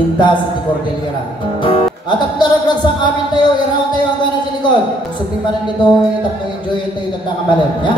Pintas ni Cordillera. At ang daraglag sa amin tayo, i-round tayo hanggang na sa likod. Supimanan nito, tatlo enjoy tayo, tanda kamalan. Ya?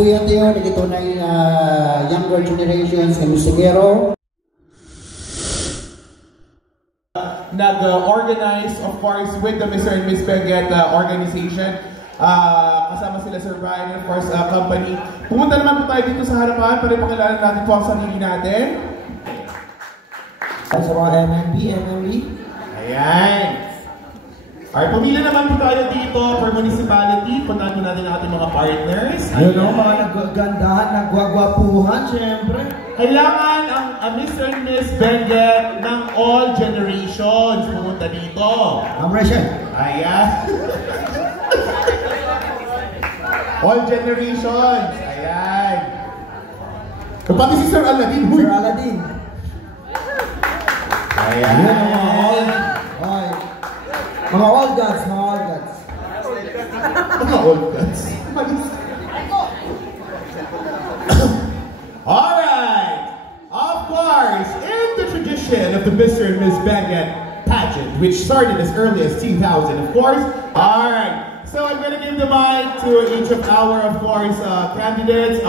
kabuyan tayo, dito na yung younger generations ng musikero. Nag-organize, of course, with the Mr. and Miss Benguet organization. Kasama sila Sir Brian and of course company. Pumunta naman po tayo dito sa harapan para ipakilala natin po ang sarili natin. Sa mga MMB. Ayan. Alright, pumila naman po tayo dito for municipality. Puntahan po natin ang ating mga partners. Ayun o, mga naggandahan, nagwagwapuhan, syempre. Kailangan ang Mr. and Miss Benguet ng all generations pumunta dito. Rachel. Ayan. All generations. Ayan. Pati si Sir Aladdin. Sir Aladdin. Ayan. Mga old gods, mga old gods. Mga old gods. Alright. Of course, in the tradition of the Mr. and Miss Benguet pageant, which started as early as 2000, of course. Alright. So I'm going to give the mic to each of our, of course, candidates.